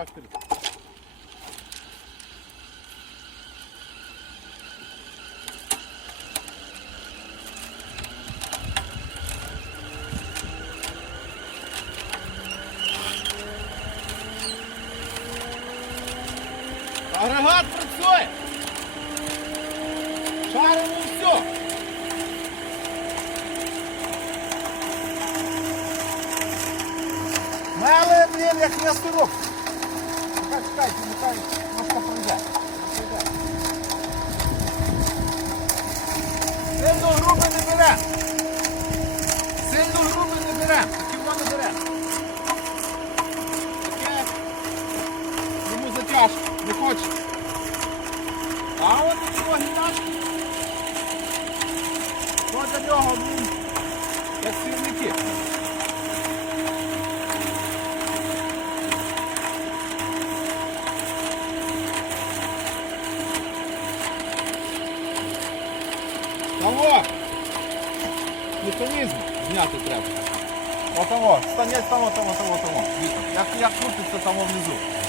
характер. Агрегат працює! Шаримо все! Мали, блін, як м'ясорок! Чекай, чекай, нехай трошки пройде. Сильно грубо не бере. Сильно грубо не бере. Такі воно бере. Таке йому затяжко, не хоче. А от у нього гімнастики. То для нього, блін, як сірники. Того! Механізм зняти треба. Отого, станець там, того, того, того. Вітер. Як, як крутиться там внизу.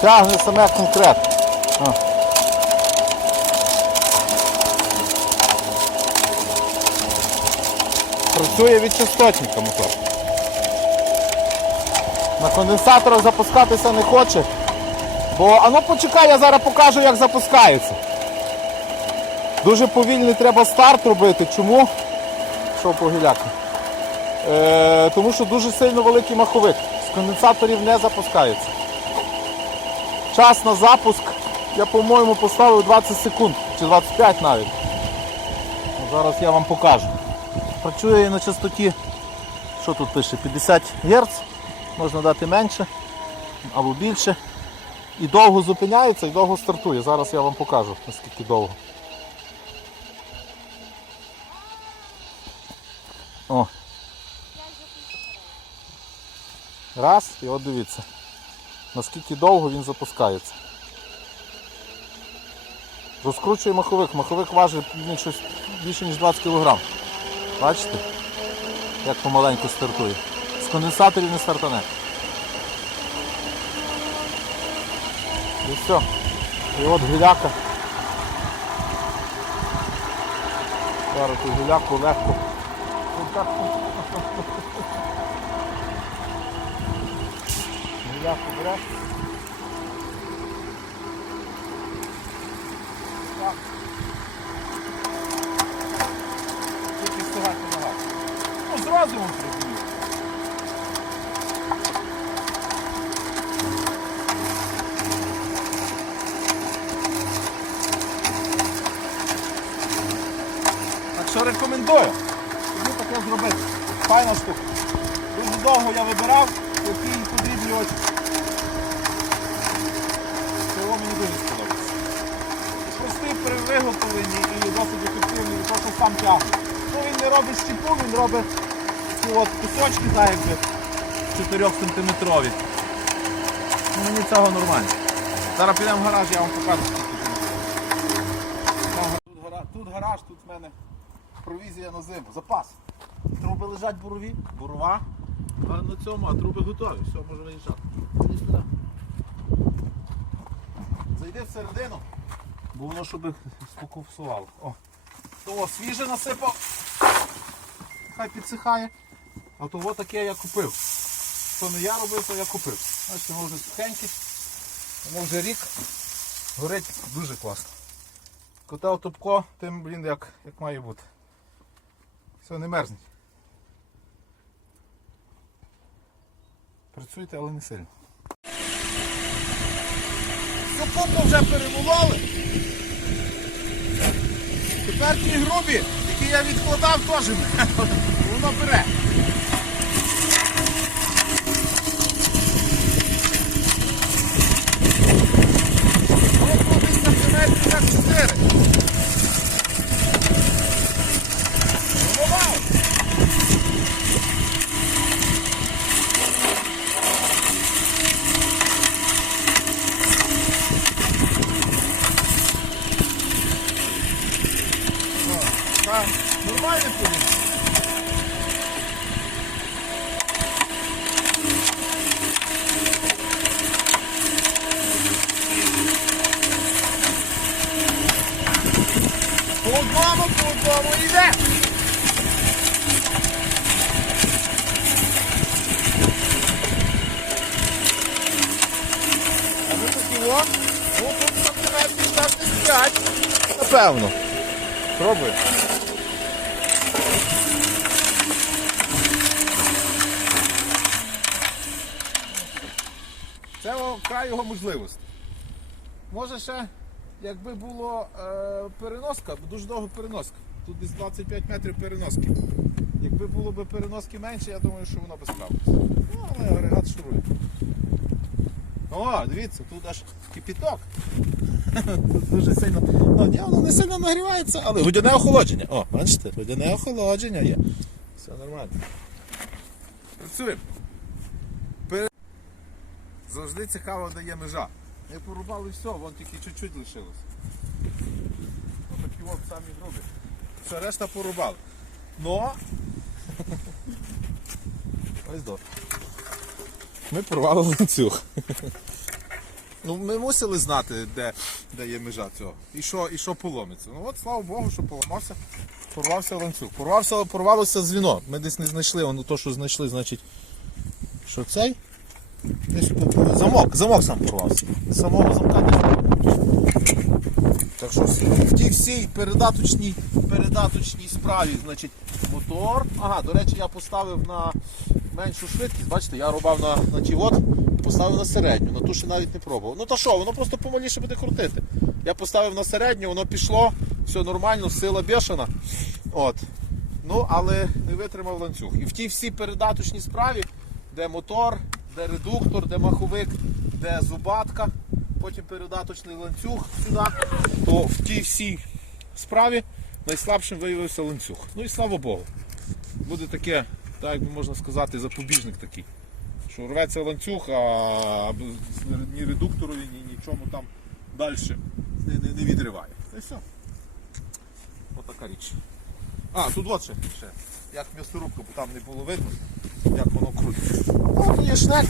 Тягне саме конкретно. О. Працює від частотника мотор. На конденсаторах запускатися не хоче. Бо, а ну почекай, я зараз покажу, як запускається. Дуже повільний треба старт робити. Чому? Що по гіляку? Е, тому що дуже сильно великий маховик. З конденсаторів не запускається. Час на запуск я, по-моєму, поставив 20 секунд чи 25 навіть. Ну, Зараз я вам покажу. Працює на частоті, що тут пише, 50 Гц, можна дати менше або більше. І довго зупиняється і довго стартує. Зараз я вам покажу, наскільки довго. О. Раз, і от дивіться наскільки довго він запускається. Розкручує маховик. Маховик важить ну, більше ніж 20 кг. Бачите? Як помаленьку стартує. З конденсаторів не стартане. І все. І от гіляка. Зараз ту гіляку легко. Гіляку береш. Так. Тільки нога. Ну, з розумом працює. Так що рекомендую. Тобі таке зробити. Файна штука. Дуже довго я вибирав, подрібнювач. Цього мені дуже сподобається. Простий при виготовленні і досить ефективний, просто сам тягне. Ну він не робить щіпу, він робить ці от кусочки, так якби 4 сантиметрові. Ну, мені цього нормально. Зараз підемо в гараж, я вам покажу. Тут гараж, тут гараж, тут в мене провізія на зиму, запас. Труби лежать бурові, бурова. А на цьому, а труби готові, все, може виїжджати. Зайди всередину, бо воно щоб сфокусувало. О. То свіже насипав. Хай підсихає. А того таке я купив. То не я робив, то я купив. Бачите, воно вже сухеньке. Воно вже рік. Горить дуже класно. Котел тупко, тим, блін, як, як має бути. Все, не мерзніть. Працюйте, але не сильно. Всю купу вже перемололи. Тепер ті грубі, які я відкладав, теж воно бере. Ну, десь сантиметрів так 4. Голова. Так, нормально повинно. По одному, по одному йде. А ми такі о, ну тут сантиметрів 65. Напевно. Пробуй. Це край його можливостей. Може ще, якби було е, переноска, бо дуже довго переноска. Тут десь 25 метрів переноски. Якби було б переноски менше, я думаю, що воно би справилося. Ну, але агрегат шурує. О, дивіться, тут аж кипіток. Дуже сильно. Ну, ні, воно не сильно нагрівається, але водяне охолодження. О, бачите, водяне охолодження є. Все нормально. Працюємо. Пере- Завжди цікаво, де є межа. Ми порубали все, вон тільки чуть-чуть лишилось. Ось такі от самі грубі. Все, решта порубали. Но. Ось до. Ми порвали ланцюг. Ну, ми мусили знати, де, де є межа цього. І що, і що поломиться. Ну от, слава Богу, що поламався. Порвався ланцюг. Порвався, порвалося дзвіно. Ми десь не знайшли, воно то, що знайшли, значить. Що цей? Десь по- замок, замок сам порвався. Самого замка. Так що в тій всій передаточній, передаточній справі, значить, мотор. Ага, до речі, я поставив на меншу швидкість. Бачите, я рубав на, на ті от, поставив на середню, на ту ще навіть не пробував. Ну то що, воно просто помаліше буде крутити. Я поставив на середню, воно пішло, все нормально, сила бешена. От. Ну, але не витримав ланцюг. І в тій всій передаточній справі, де мотор, де редуктор, де маховик, де зубатка, потім передаточний ланцюг сюди, то в тій всій справі найслабшим виявився ланцюг. Ну і слава Богу. Буде таке, так як би можна сказати, запобіжник такий. Що рветься ланцюг, а ні редуктору, ні нічому там далі не, не, відриває. Це все. Отака річ. А, тут от ще, ще. Як м'ясорубка, бо там не було видно, як воно крутиться. Ну, є шнек.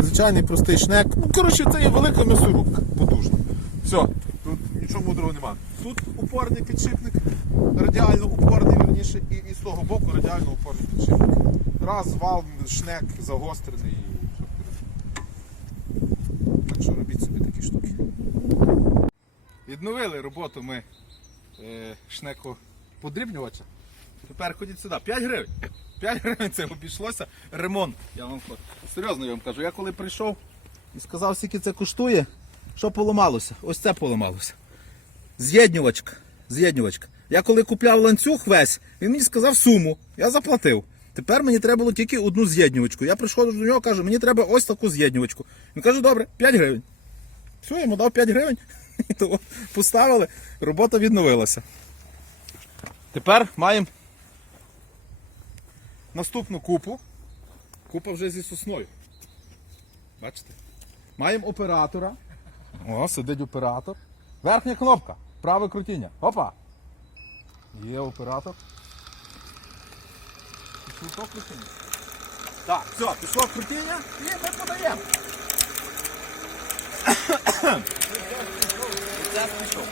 Звичайний простий шнек. Ну, коротше, це є велика м'ясорубка, потужна. Все, тут нічого мудрого немає. Тут упорний підшипник, радіально упорний, верніше, і, і з того боку радіально упорний підшипник. Раз, вал, шнек загострений. Так що робіть собі такі штуки. Відновили роботу ми е, шнеку подрібнювача. Тепер ходіть сюди. 5 гривень. 5 гривень це обійшлося. Ремонт. Я вам серйозно я вам кажу. Я коли прийшов і сказав, скільки це коштує, що поламалося? Ось це поламалося. З'єднювачка. З'єднювачка. Я коли купляв ланцюг весь, він мені сказав суму. Я заплатив. Тепер мені треба було тільки одну з'єднювачку. Я прийшов до нього, кажу, мені треба ось таку з'єднювачку. Він каже, добре, 5 гривень. Все, йому дав 5 гривень. І то поставили, робота відновилася. Тепер маємо наступну купу. Купа вже зі сосною. Бачите? Маємо оператора. О, сидить оператор. Верхня кнопка. Праве крутіння. Опа! Є оператор. Пішло крутіння. Так, все, пішло крутіння і ми подаємо. Процес пішов.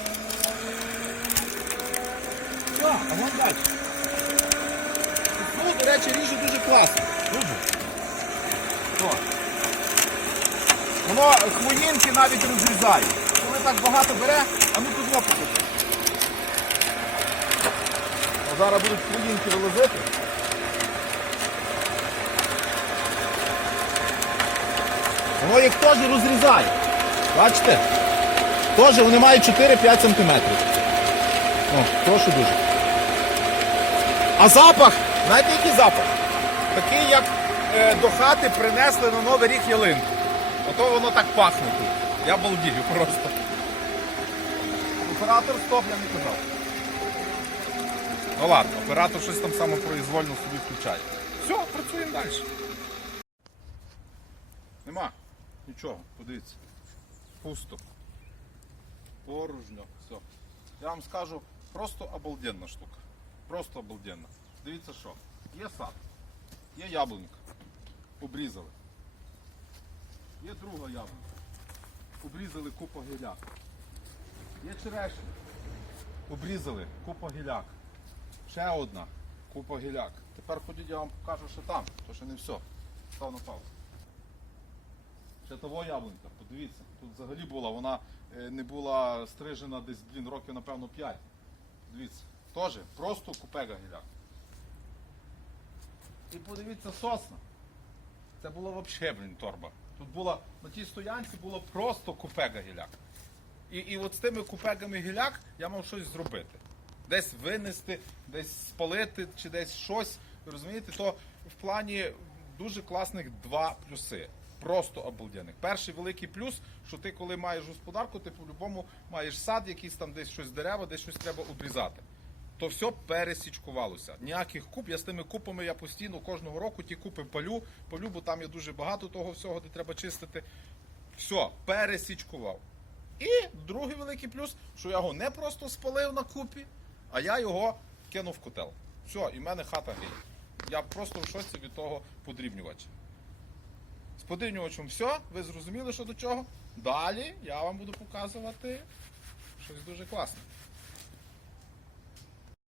Все, а вон далі. Ну, до речі, ріже дуже класно. Дуже. О. Воно хвоїнки навіть розрізає. Коли так багато бере, а ну тут лопату. зараз будуть клієнти вилазити. Воно їх теж розрізає. Бачите? Теж вони мають 4-5 см. О, прошу дуже. А запах, знаєте який запах? Такий, як е, до хати принесли на Новий рік ялинку. Ото воно так пахне тут. Я балдію просто. Оператор стоп, я не казав. Ну ладно, оператор щось там самопроізвольно собі включає. Все, працюємо далі. Нема. Нічого, подивіться. Пусто. Порожньо. Все. Я вам скажу, просто обалденна штука. Просто обалденна. Дивіться що. Є сад, є яблунька. Обрізали. Є друга яблунька. Обрізали купа гіляк. Є черешня. Обрізали купа гіляк. Ще одна купа гіляк. Тепер ходіть, я вам покажу, що там, то ще не все. Став на паузу. Ще того яблунька, подивіться, тут взагалі була, вона е, не була стрижена десь, блін, років, напевно, 5. Дивіться, теж просто купега гіляк. І подивіться сосна. Це було взагалі, блін, торба. Тут була, на тій стоянці було просто купега гіляк. І, і от з тими купегами гіляк я мав щось зробити. Десь винести, десь спалити чи десь щось. Розумієте, то в плані дуже класних два плюси. Просто обалденних. Перший великий плюс, що ти, коли маєш господарку, ти по-любому маєш сад, якийсь там десь щось дерева, десь щось треба обрізати. То все пересічкувалося. Ніяких куп. Я з тими купами я постійно кожного року ті купи палю, палю, бо там є дуже багато того всього, де треба чистити. Все, пересічкував. І другий великий плюс, що я його не просто спалив на купі, а я його кинув в котел. Все, і в мене хата гріє. Я просто в шоці від того подрібнювача. З все, ви зрозуміли, що до чого. Далі я вам буду показувати щось дуже класне.